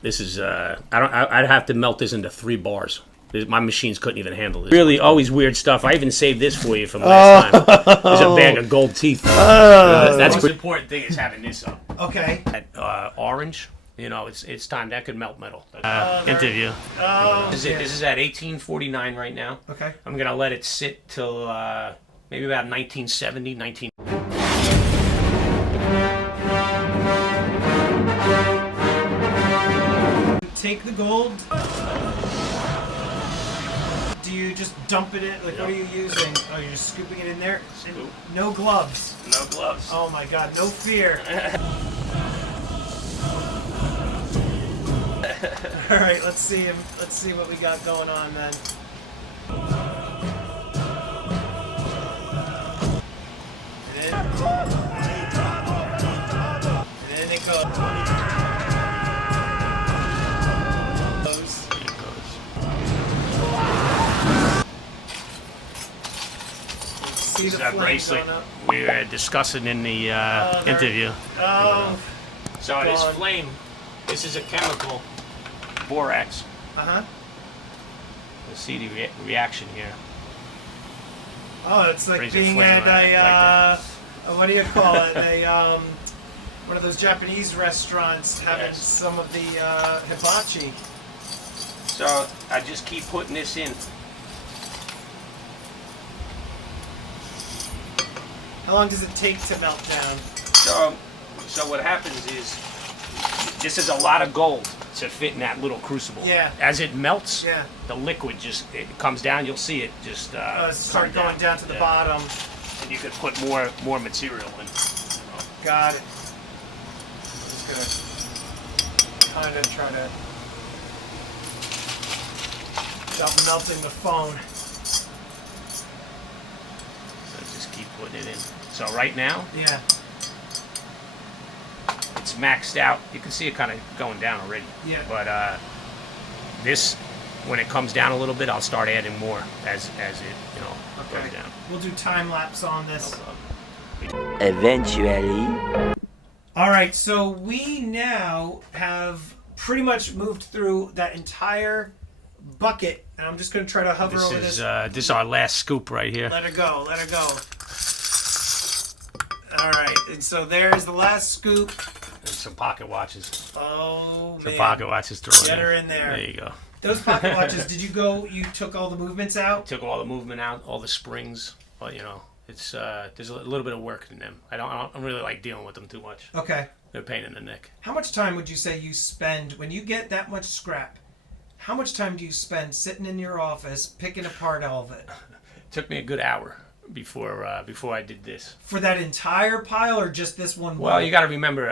This is I'd have to melt this into 3 bars. My machines couldn't even handle it. Really, always weird stuff. I even saved this for you from last time. There's a bag of gold teeth. That's the most important thing is having this up. Okay. Orange. You know, it's time. That could melt metal. Interview. This is at 1849 right now. Okay. I'm going to let it sit till maybe about 1970, 19... Take the gold. Do you just dump it in? Like, yep. What are you using? Oh, you're just scooping it in there? Scoop. No gloves. No gloves. Oh my God, no fear. All right, let's see him. Let's see what we got going on then. And then it goes. This is that bracelet we were discussing in the interview. So this flame, this is a chemical, borax. You'll see the reaction here. Oh, it's like being at a, what do you call it? A one of those Japanese restaurants having some of the hibachi. So I just keep putting this in. How long does it take to melt down? So what happens is, this is a lot of gold to fit in that little crucible. Yeah. As it melts, the liquid it comes down. You'll see it just start going down to the bottom. And you could put more material in. Got it. I'm just gonna kind of try to stop melting the phone. So just keep putting it in. So right now, it's maxed out. You can see it kind of going down already. Yeah. But this, when it comes down a little bit, I'll start adding more as it goes down. We'll do time lapse on this. Eventually. All right, so we now have pretty much moved through that entire bucket, and I'm just going to try to hover over this. This is our last scoop right here. Let her go. Let her go. All right, and so there's the last scoop. And some pocket watches. Oh, man. Some pocket watches thrown in. Get her in there. There you go. Those pocket watches, you took all the movements out? Took all the movement out, all the springs. Well, it's there's a little bit of work in them. I don't really like dealing with them too much. Okay. They're a pain in the neck. How much time would you say you spend when you get that much scrap? How much time do you spend sitting in your office picking apart all of it? It took me a good hour before I did this. For that entire pile, or just this one? Well, you got to remember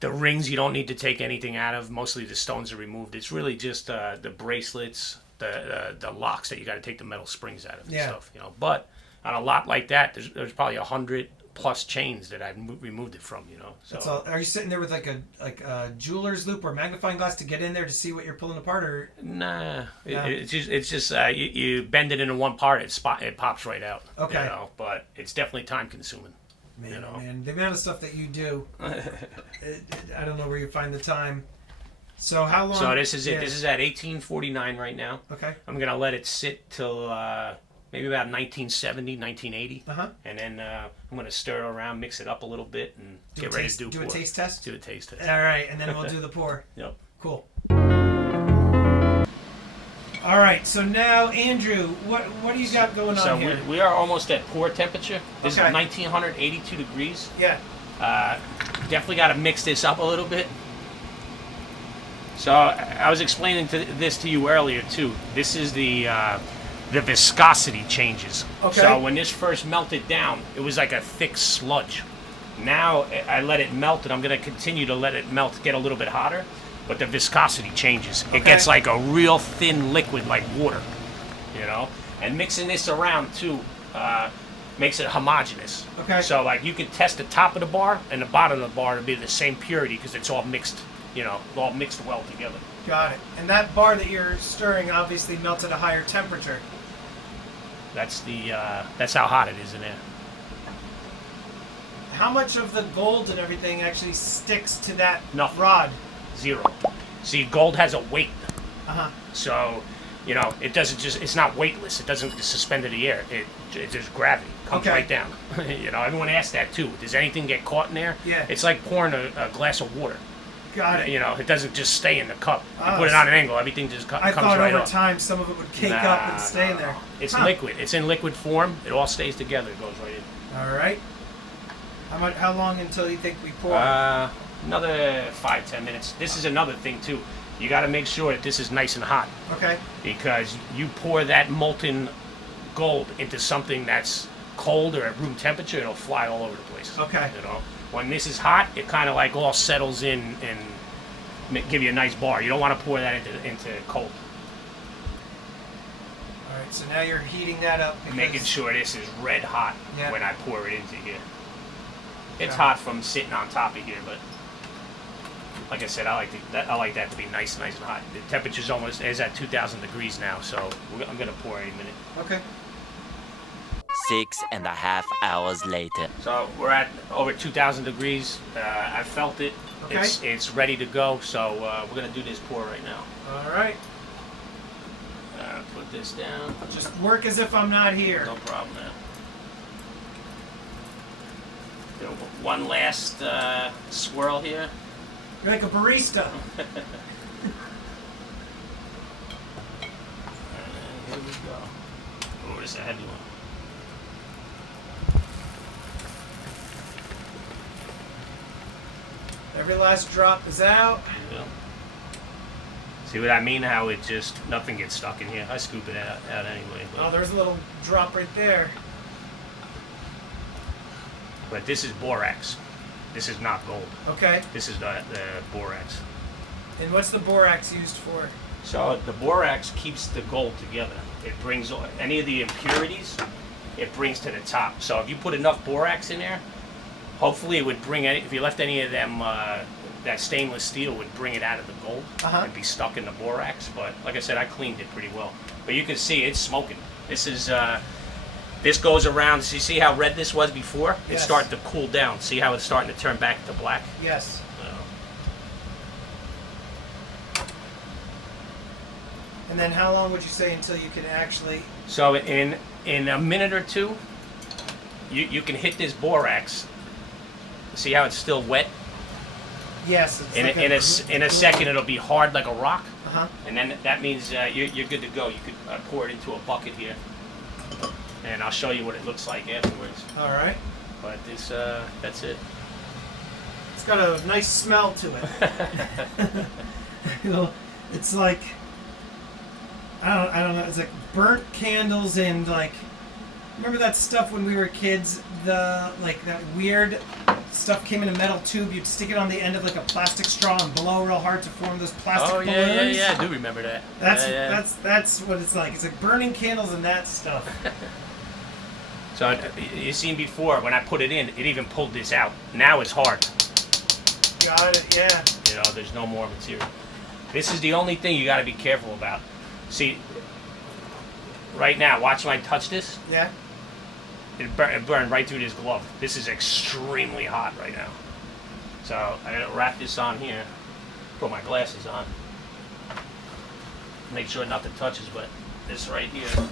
the rings. You don't need to take anything out of. Mostly the stones are removed. It's really just the bracelets, the locks that you got to take the metal springs out of and stuff. But on a lot like that, there's probably 100+ chains that I've removed it from. So that's all. Are you sitting there with like a jeweler's loop or magnifying glass to get in there to see what you're pulling apart, or? Nah. It's just you bend it into one part, it pops right out. Okay. But it's definitely time consuming. Man, the amount of stuff that you do, I don't know where you find the time. So how long? So this is it. This is at 1849 right now. Okay. I'm gonna let it sit till maybe about 1970, 1980. And then I'm gonna stir it around, mix it up a little bit, and get ready to do a taste test. Do a taste test. All right, and then we'll do the pour. Yep. Cool. All right, so now Andrew, what do you got going on here? So we are almost at pour temperature. This is 1982 degrees. Yeah. Definitely got to mix this up a little bit. So I was explaining this to you earlier too. This is the viscosity changes. Okay. So when this first melted down, it was like a thick sludge. Now I let it melt, and I'm going to continue to let it melt, get a little bit hotter. But the viscosity changes. Okay. It gets like a real thin liquid, like water, And mixing this around too makes it homogeneous. Okay. So like you can test the top of the bar and the bottom of the bar to be the same purity because it's all mixed, all mixed well together. Got it. And that bar that you're stirring obviously melts at a higher temperature. That's how hot it is in there. How much of the gold and everything actually sticks to that Nothing. rod? Zero. See, gold has a weight. Uh-huh. So, you know, it doesn't just, it's not weightless. It doesn't suspend in the air. It just gravity comes right down. You know, everyone asks that too. Does anything get caught in there? Yeah. It's like pouring a glass of water. Got it. You know, it doesn't just stay in the cup. You put it on an angle, everything just comes right up. I thought over time some of it would cake up and stay in there. It's liquid. It's in liquid form. It all stays together. It goes right in. All right. How long until you think we pour? Another 5-10 minutes. This is another thing too. You got to make sure that this is nice and hot. Okay. Because you pour that molten gold into something that's cold or at room temperature, it'll fly all over the place. Okay. You know, when this is hot, it kind of like all settles in and give you a nice bar. You don't want to pour that into cold. All right. So now you're heating that up. Making sure this is red hot when I pour it into here. It's hot from sitting on top of here, but like I said, I like that to be nice and hot. The temperature's almost is at 2,000 degrees now, so I'm gonna pour any minute. Okay. 6.5 hours later. So we're at over 2,000 degrees. I felt it. Okay. It's ready to go. So we're gonna do this pour right now. All right. Put this down. Just work as if I'm not here. No problem, man. One last swirl here. You're like a barista. And here we go. Oh, this is a heavy one. Every last drop is out. Yeah. See what I mean? How it just, nothing gets stuck in here. I scoop it out anyway. Oh, there's a little drop right there. But this is borax. This is not gold. Okay. This is the borax. And what's the borax used for? So the borax keeps the gold together. It brings any of the impurities, it brings to the top. So if you put enough borax in there, hopefully it would bring any, if you left any of them, that stainless steel would bring it out of the gold and be stuck in the borax. But like I said, I cleaned it pretty well. But you can see it's smoking. This is, this goes around. So you see how red this was before? Yes. It's starting to cool down. See how it's starting to turn back to black? Yes. And then how long would you say until you can actually... So in a minute or two, you can hit this borax. See how it's still wet? Yes. It's In a second, it'll be hard like a rock. Uh-huh. And then that means you're good to go. You could pour it into a bucket here. And I'll show you what it looks like afterwards. All right. But this, that's it. It's got a nice smell to it. It's like... I don't know. It's like burnt candles and like, remember that stuff when we were kids? That weird stuff came in a metal tube. You'd stick it on the end of like a plastic straw and blow real hard to form those plastic balloons. Yeah. I do remember that. That's what it's like. It's like burning candles and that stuff. So you seen before when I put it in, it even pulled this out. Now it's hard. Got it. Yeah. You know, there's no more material. This is the only thing you got to be careful about. See, right now, watch when I touch this. Yeah. It burned right through this glove. This is extremely hot right now. So I gotta wrap this on here. Put my glasses on. Make sure nothing touches, but this right here.